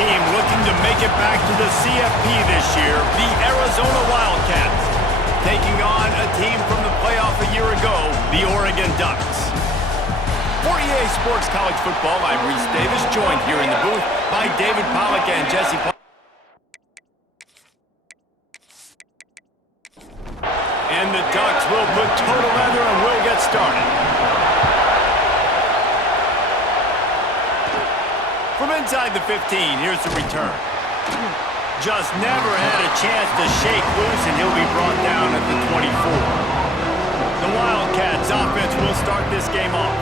team looking to make it back to the CFB this year, the Arizona Wildcats, taking on a team from the playoff a year ago, the Oregon Ducks. For EA Sports College Football, I'm Reese Davis, joined here in the booth by David Pollack and Jesse Paul. And the Ducks will put total leather and will get started. From inside the 15, here's the return. Just never had a chance to shake loose, and he'll be brought down at the 24. The Wildcats offense will start this game off.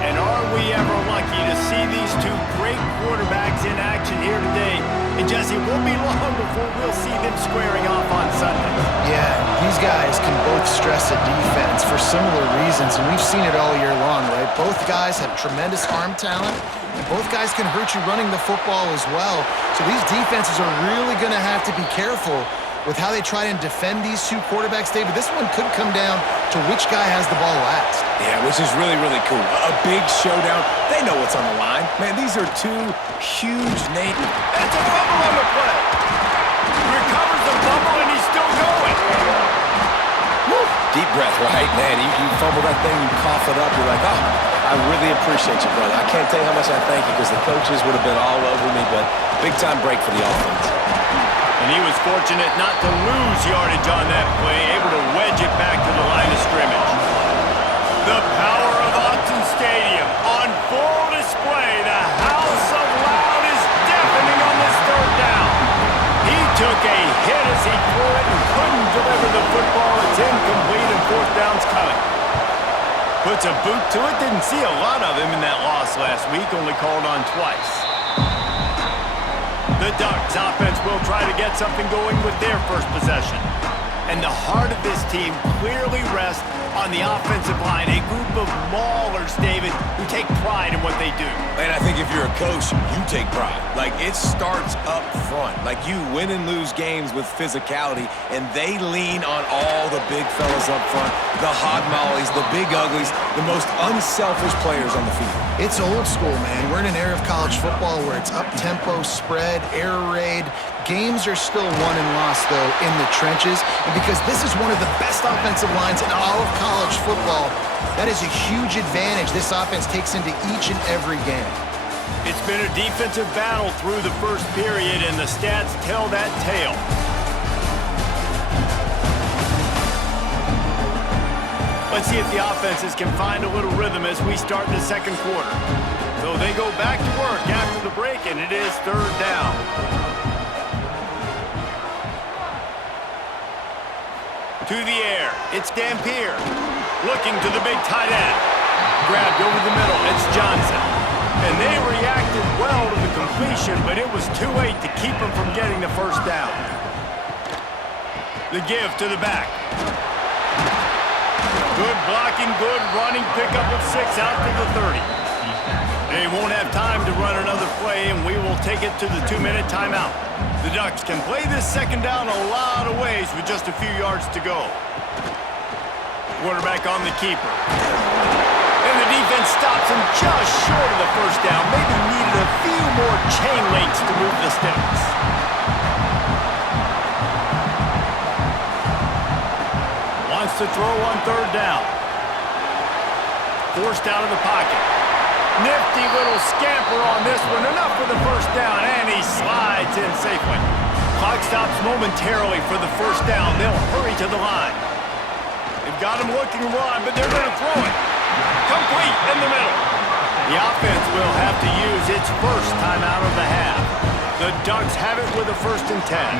And are we ever lucky to see these two great quarterbacks in action here today? And Jesse, it won't be long before we'll see them squaring off on Sunday. Yeah, these guys can both stress a defense for similar reasons, and we've seen it all year long, right? Both guys have tremendous arm talent, and both guys can hurt you running the football as well. So these defenses are really going to have to be careful with how they try and defend these two quarterbacks, David. This one could come down to which guy has the ball last. Yeah, which is really, really cool. A big showdown. They know what's on the line. Man, these are two huge names. That's a fumble on the play. Recovers the fumble, and he's still going. Woo. Deep breath, right? Man, you fumble that thing, you cough it up, you're like, oh, I really appreciate you, brother. I can't tell you how much I thank you because the coaches would have been all over me, but big-time break for the offense. And he was fortunate not to lose yardage on that play, able to wedge it back to the line of scrimmage. The power of Autzen Stadium on full display. The house of loud is deafening on this third down. He took a hit as he threw it and couldn't deliver the football. It's incomplete and fourth down's coming. Puts a boot to it. Didn't see a lot of him in that loss last week, only called on twice. The Ducks offense will try to get something going with their first possession. And the heart of this team clearly rests on the offensive line, a group of maulers, David, who take pride in what they do. And I think if you're a coach, you take pride. Like, it starts up front. Like, you win and lose games with physicality, and they lean on all the big fellas up front, the hog mollies, the big uglies, the most unselfish players on the field. It's old school, man. We're in an era of college football where it's up-tempo, spread, air raid. Games are still won and lost, though, in the trenches. And because this is one of the best offensive lines in all of college football, that is a huge advantage this offense takes into each and every game. It's been a defensive battle through the first period, and the stats tell that tale. Let's see if the offenses can find a little rhythm as we start the second quarter. So they go back to work after the break, and it is third down. To the air, it's Dampier. Looking to the big tight end. Grabbed over the middle, it's Johnson. And they reacted well to the completion, but it was too late to keep them from getting the first down. The give to the back. Good blocking, good running, pickup of 6 out to the 30. They won't have time to run another play, and we will take it to the 2-minute timeout. The Ducks can play this second down a lot of ways with just a few yards to go. Quarterback on the keeper. And the defense stops him just short of the first down. Maybe needed a few more chain links to move the sticks. Wants to throw on third down. Forced out of the pocket. Nifty little scamper on this one. Enough for the first down, and he slides in safely. Clock stops momentarily for the first down. They'll hurry to the line. They've got him looking wide, but they're going to throw it. Complete in the middle. The offense will have to use its first timeout of the half. The Ducks have it with a 1st and 10.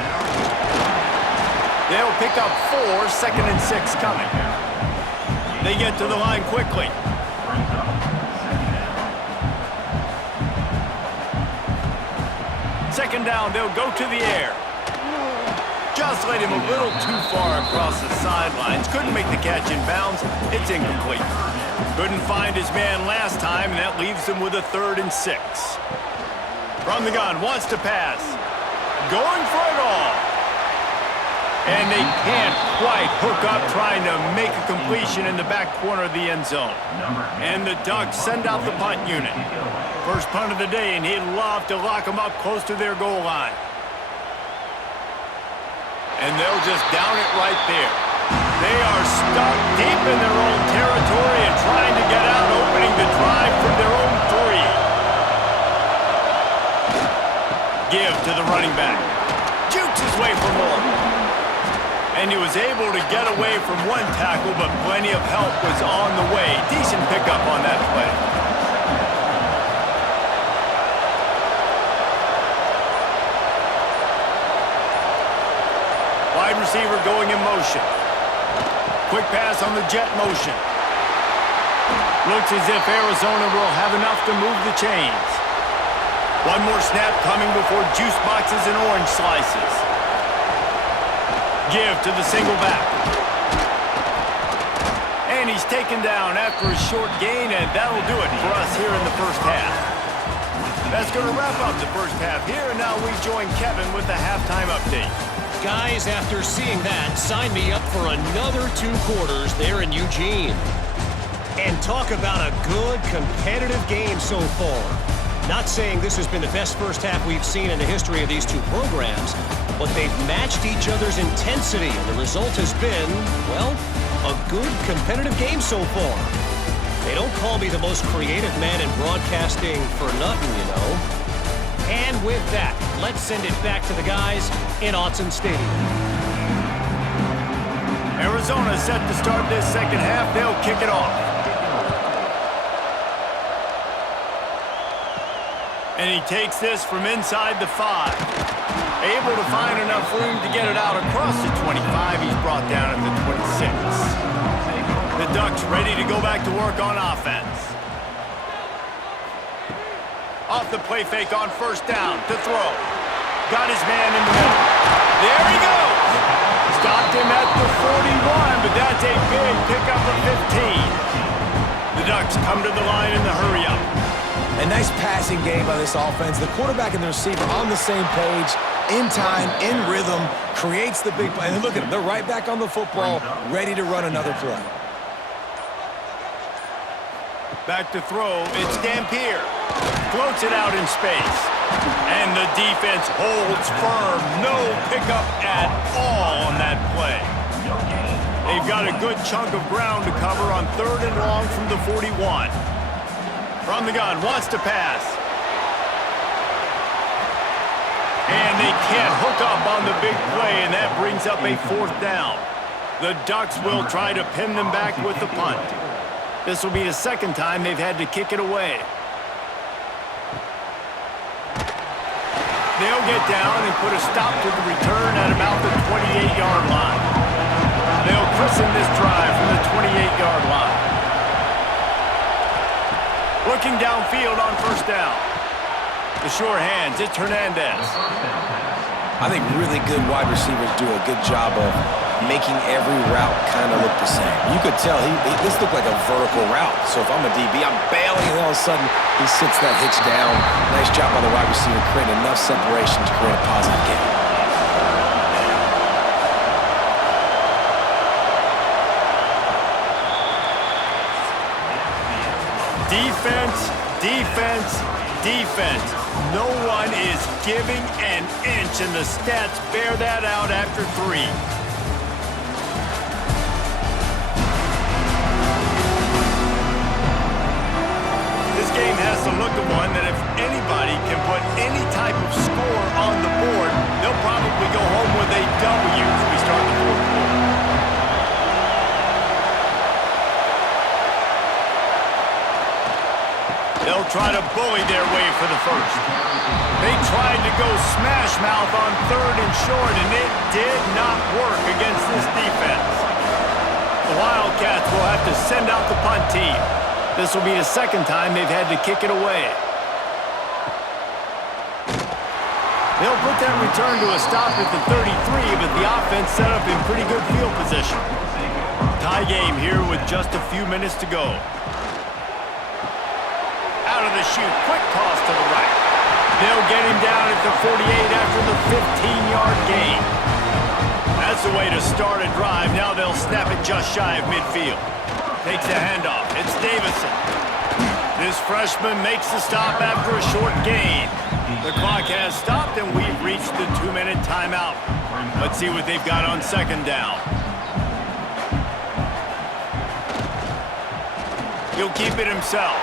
They'll pick up 4, 2nd and 6 coming. They get to the line quickly. Second down, they'll go to the air. Just laid him a little too far across the sidelines. Couldn't make the catch in bounds. It's incomplete. Couldn't find his man last time, and that leaves him with a 3rd and 6. From the gun, wants to pass. Going for it all. And they can't quite hook up trying to make a completion in the back corner of the end zone. And the Ducks send out the punt unit. First punt of the day, and he'd love to lock them up close to their goal line. And they'll just down it right there. They are stuck deep in their own territory and trying to get out, opening the drive from their own 3. Give to the running back. Jukes his way for more. And he was able to get away from one tackle, but plenty of help was on the way. Decent pickup on that play. Wide receiver going in motion. Quick pass on the jet motion. Looks as if Arizona will have enough to move the chains. One more snap coming before juice boxes and orange slices. Give to the single back. And he's taken down after a short gain, and that'll do it for us here in the first half. That's going to wrap up the first half here, and now we join Kevin with the halftime update. Guys, after seeing that, sign me up for another 2 quarters there in Eugene. And talk about a good, competitive game so far. Not saying this has been the best first half we've seen in the history of these 2 programs, but they've matched each other's intensity, and the result has been, well, a good, competitive game so far. They don't call me the most creative man in broadcasting for nothing, you know. And with that, let's send it back to the guys in Autzen Stadium. Arizona set to start this second half. They'll kick it off. And he takes this from inside the 5. Able to find enough room to get it out across the 25. He's brought down at the 26. The Ducks ready to go back to work on offense. Off the play fake on first down to throw. Got his man in the middle. There he goes. Stopped him at the 41, but that's a big pickup of 15. The Ducks come to the line in the hurry-up. A nice passing game by this offense. The quarterback and the receiver on the same page, in time, in rhythm, creates the big play. And look at them. They're right back on the football, ready to run another play. Back to throw. It's Dampier. Floats it out in space. And the defense holds firm. No pickup at all on that play. They've got a good chunk of ground to cover on 3rd and long from the 41. From the gun, wants to pass. And they can't hook up on the big play, and that brings up a 4th down. The Ducks will try to pin them back with the punt. This will be the second time they've had to kick it away. They'll get down and put a stop to the return at about the 28-yard line. They'll christen this drive from the 28-yard line. Looking downfield on first down. The sure hands, it's Hernandez. I think really good wide receivers do a good job of making every route kind of look the same. You could tell this looked like a vertical route. So if I'm a DB, I'm bailing, and all of a sudden he sits that hitch down. Nice job by the wide receiver, creating enough separation to create a positive gain. Defense, defense, defense. No one is giving an inch, and the stats bear that out after 3. This game has the look of one that if anybody can put any type of score on the board, they'll probably go home with a W as we start the 4th quarter. They'll try to bully their way for the first. They tried to go smash mouth on 3rd and short, and it did not work against this defense. The Wildcats will have to send out the punt team. This will be the second time they've had to kick it away. They'll put that return to a stop at the 33, but the offense set up in pretty good field position. Tie game here with just a few minutes to go. Out of the chute, quick toss to the right. They'll get him down at the 48 after the 15-yard gain. That's That's the way to start a drive. Now they'll snap it just shy of midfield. Takes the handoff. It's Davison. This freshman makes the stop after a short gain. The clock has stopped, and we've reached the 2-minute timeout. Let's see what they've got on second down. He'll keep it himself.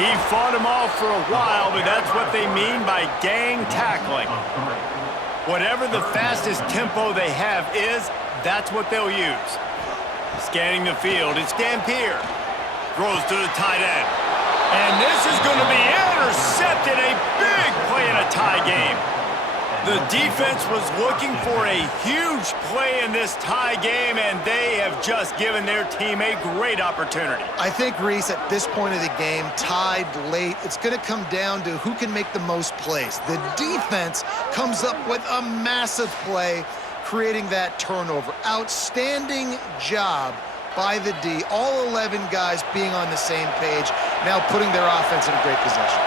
He fought him off for a while, but that's what they mean by gang tackling. Whatever the fastest tempo they have is, that's what they'll use. Scanning the field, it's Dampier. Throws to the tight end. And this is going to be intercepted. A big play in a tie game. The defense was looking for a huge play in this tie game, and they have just given their team a great opportunity. I think, Reese, at this point of the game, tied late, it's going to come down to who can make the most plays. The defense comes up with a massive play, creating that turnover. Outstanding job by the D. All 11 guys being on the same page, now putting their offense in a great position.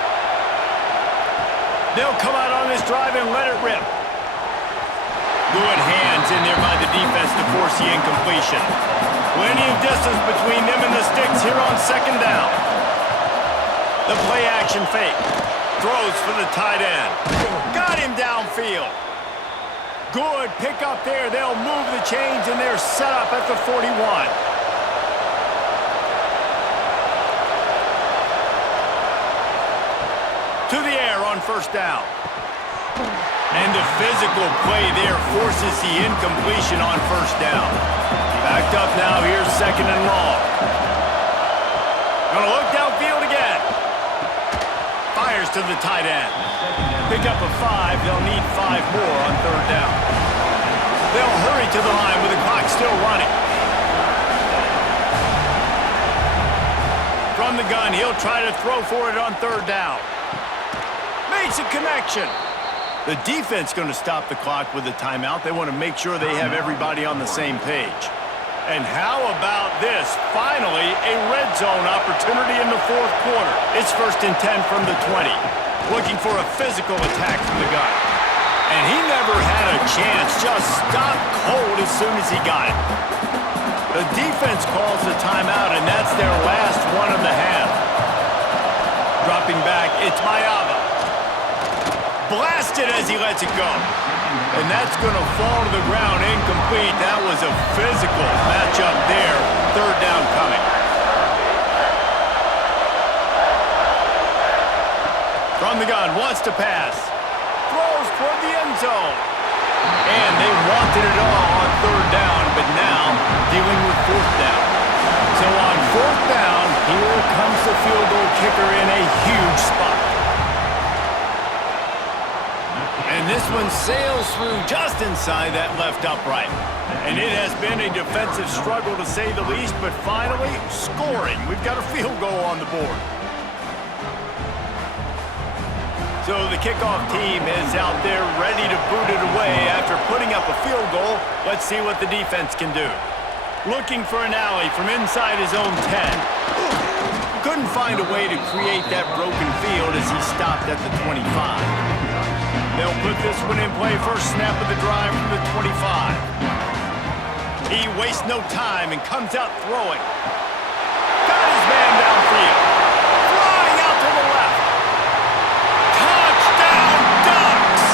They'll come out on this drive and let it rip. Good hands in there by the defense to force the incompletion. Plenty of distance between them and the sticks here on second down. The play action fake. Throws for the tight end. Got him downfield. Good pick up there. They'll move the chains, and they're set up at the 41. To the air on first down. And the physical play there forces the incompletion on first down. Backed up now, here's second and long. Gonna look downfield again. Fires to the tight end. Pick up a 5, they'll need 5 more on third down. They'll hurry to the line with the clock still running. From the gun, he'll try to throw for it on third down. Makes a connection. The defense going to stop the clock with a timeout. They want to make sure they have everybody on the same page. And how about this? Finally, a red zone opportunity in the fourth quarter. It's first and 10 from the 20. Looking for a physical attack from the guy. And he never had a chance. Just stopped cold as soon as he got it. The defense calls the timeout, and that's their last one of the half. Dropping back, it's Mayava. Blasted as he lets it go. And that's going to fall to the ground incomplete. That was a physical matchup there. Third down coming. From the gun, wants to pass. Throws toward the end zone. And they wanted it all on third down, but now dealing with fourth down. So on fourth down, here comes the field goal kicker in a huge spot. And this one sails through just inside that left upright. And it has been a defensive struggle to say the least, but finally, scoring. We've got a field goal on the board. So the kickoff team is out there ready to boot it away after putting up a field goal. Let's see what the defense can do. Looking for an alley from inside his own 10. Couldn't find a way to create that broken field as he stopped at the 25. They'll put this one in play first snap of the drive from the 25. He wastes no time and comes out throwing. Got his man downfield. Flying out to the left. Touchdown Ducks!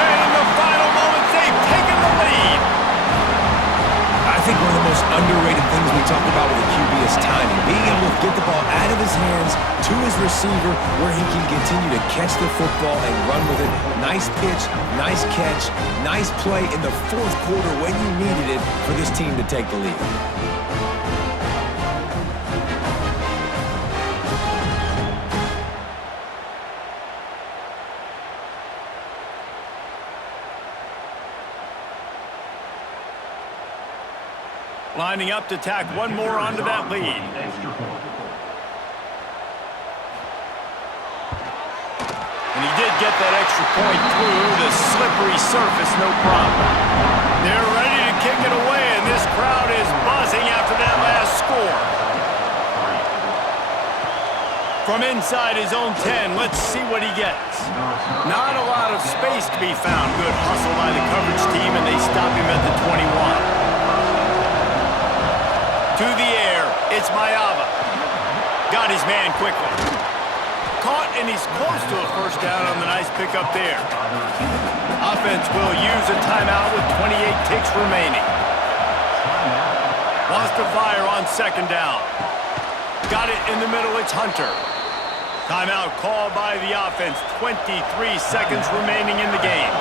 And in the final moments, they've taken the lead. I think one of the most underrated things we talk about with a QB is timing. Being able to get the ball out of his hands to his receiver where he can continue to catch the football and run with it. Nice pitch, nice catch, nice play in the fourth quarter when you needed it for this team to take the lead. Lining up to tack one more onto that lead. And he did get that extra point through the slippery surface, no problem. They're ready to kick it away, and this crowd is buzzing after that last score. From inside his own 10, let's see what he gets. Not a lot of space to be found. Good hustle by the coverage team, and they stop him at the 21. To the air, it's Mayava. Got his man quickly. Caught, and he's close to a first down on the nice pickup there. Offense will use a timeout with 28 ticks remaining. Wants to fire on second down. Got it in the middle, it's Hunter. Timeout called by the offense. 23 seconds remaining in the game.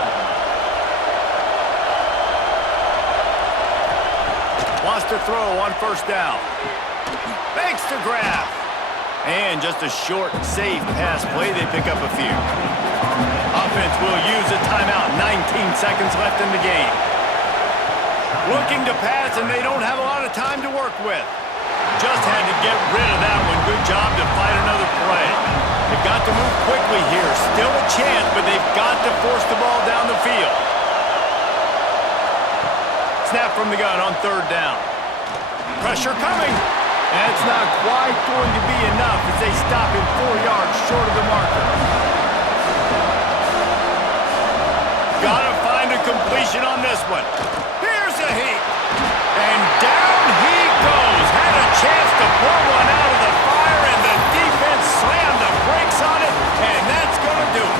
Wants to throw on first down. Makes the grab. And just a short, safe pass play. They pick up a few. Offense will use a timeout. 19 seconds left in the game. Looking to pass, and they don't have a lot of time to work with. Just had to get rid of that one. Good job to fight another play. They've got to move quickly here. Still a chance, but they've got to force the ball down the field. Snap from the gun on third down. Pressure coming. That's not quite going to be enough as they stop him 4 yards short of the marker. Gotta find a completion on this one. Here's a heat. And down he goes. Had a chance to pull one out of the fire, and the defense slammed the brakes on it, and that's gonna do it.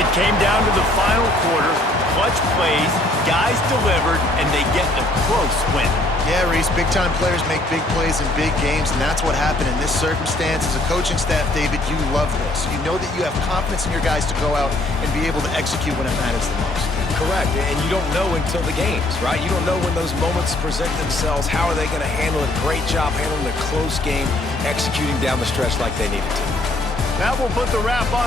It came down to the final quarter. Clutch plays, guys delivered, and they get a close win. Yeah, Reese, big-time players make big plays in big games, and that's what happened in this circumstance. As a coaching staff, David, you love this. You know that you have confidence in your guys to go out and be able to execute when it matters the most. Correct, and you don't know until the games, right? You don't know when those moments present themselves. How are they going to handle it? Great job handling a close game, executing down the stretch like they needed to. That will put the wrap on